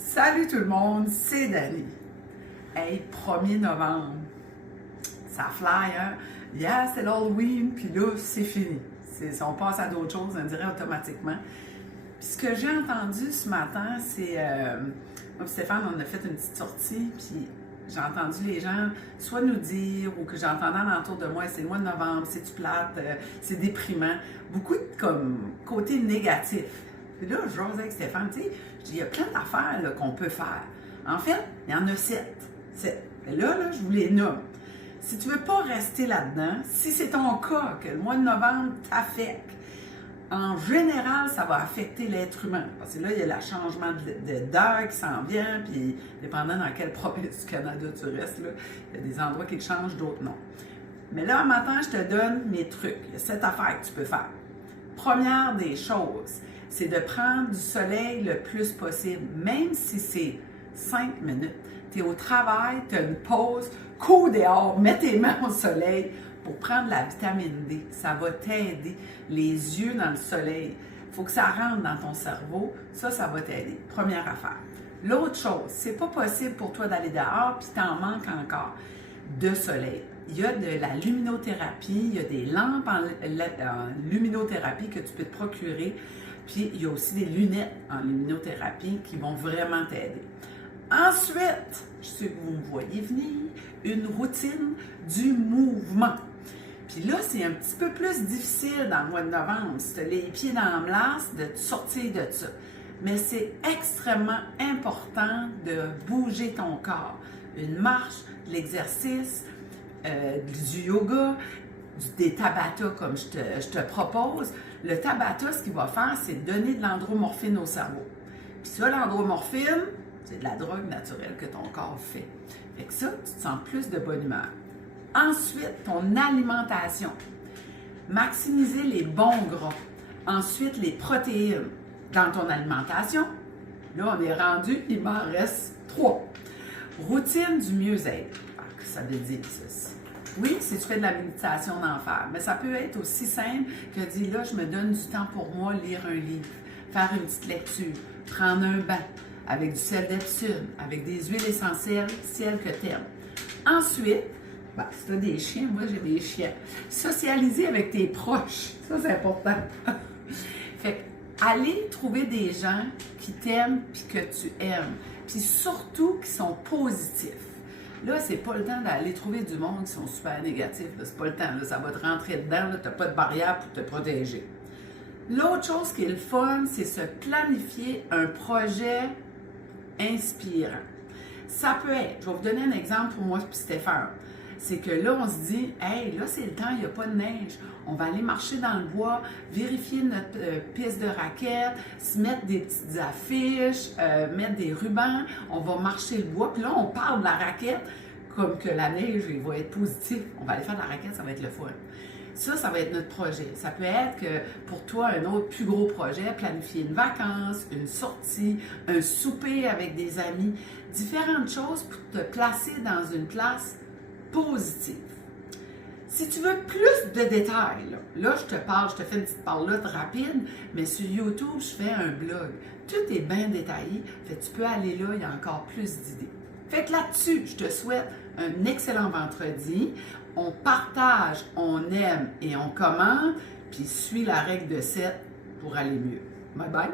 Salut tout le monde, c'est Dani. Hey, 1er novembre, ça fly, hein? Hier, c'est l'Halloween, puis là, c'est fini. On passe à d'autres choses, on dirait automatiquement. Puis ce que j'ai entendu ce matin, c'est... moi et Stéphane, on a fait une petite sortie, puis j'ai entendu les gens soit nous dire, ou que j'entendais alentour de moi, c'est le mois de novembre, c'est-tu plate, c'est déprimant. Beaucoup de comme, côté négatif. Puis là, je jase avec Stéphane, tu sais, je dis, il y a plein d'affaires là, qu'on peut faire. En fait, il y en a 7. Et là, je vous les nomme. Si tu ne veux pas rester là-dedans, si c'est ton cas, que le mois de novembre t'affecte, en général, ça va affecter l'être humain. Parce que là, il y a le changement d'heure qui s'en vient, puis dépendant dans quelle province du Canada tu restes, là, il y a des endroits qui changent, d'autres non. Mais là, matin, je te donne mes trucs. Il y a 7 affaires que tu peux faire. Première des choses, c'est de prendre du soleil le plus possible, même si c'est 5 minutes. Tu es au travail, tu as une pause, cours dehors, mets tes mains au soleil pour prendre la vitamine D. Ça va t'aider. Les yeux dans le soleil, il faut que ça rentre dans ton cerveau. Ça va t'aider. Première affaire. L'autre chose, c'est pas possible pour toi d'aller dehors puis t'en manques encore de soleil. Il y a de la luminothérapie, il y a des lampes en luminothérapie que tu peux te procurer. Puis, il y a aussi des lunettes en luminothérapie qui vont vraiment t'aider. Ensuite, je sais que vous me voyez venir, une routine du mouvement. Puis là, c'est un petit peu plus difficile dans le mois de novembre, si tu as les pieds dans la glace, de te sortir de ça. Mais c'est extrêmement important de bouger ton corps. Une marche, de l'exercice, du yoga, des Tabata comme je te propose. Le Tabata, ce qu'il va faire, c'est donner de l'andromorphine au cerveau. Puis ça, l'andromorphine, c'est de la drogue naturelle que ton corps fait. Fait que ça, tu te sens plus de bonne humeur. Ensuite, ton alimentation. Maximiser les bons gras. Ensuite, les protéines dans ton alimentation. Là, on est rendu, il m'en reste 3. Routine du mieux-être. Ça veut dire ceci. Oui, si tu fais de la méditation d'en faire, mais ça peut être aussi simple que de dire, là, je me donne du temps pour moi, lire un livre, faire une petite lecture, prendre un bain avec du sel d'Epsom, avec des huiles essentielles que tu aimes. Ensuite, si tu as des chiens, moi j'ai des chiens, socialiser avec tes proches, ça c'est important. Fait aller trouver des gens qui t'aiment puis que tu aimes, puis surtout qui sont positifs. Là, c'est pas le temps d'aller trouver du monde qui sont super négatifs. C'est pas le temps. Là, ça va te rentrer dedans. Tu n'as pas de barrière pour te protéger. L'autre chose qui est le fun, c'est se planifier un projet inspirant. Ça peut être, je vais vous donner un exemple pour moi et Stéphane. C'est que là, on se dit, hey, là, c'est le temps, il n'y a pas de neige. On va aller marcher dans le bois, vérifier notre piste de raquettes, se mettre des petites affiches, mettre des rubans. On va marcher le bois. Puis là, on parle de la raquette comme que la neige, il va être positif. On va aller faire de la raquette, ça va être le fun. Ça va être notre projet. Ça peut être que pour toi, un autre plus gros projet, planifier une vacance, une sortie, un souper avec des amis, différentes choses pour te placer dans une place positive. Si tu veux plus de détails, là je te fais une petite parlotte rapide, mais sur YouTube, je fais un blog. Tout est bien détaillé, fait que tu peux aller là, il y a encore plus d'idées. Fait que là-dessus, je te souhaite un excellent vendredi. On partage, on aime et on commente, puis suis la règle de 7 pour aller mieux. Bye bye!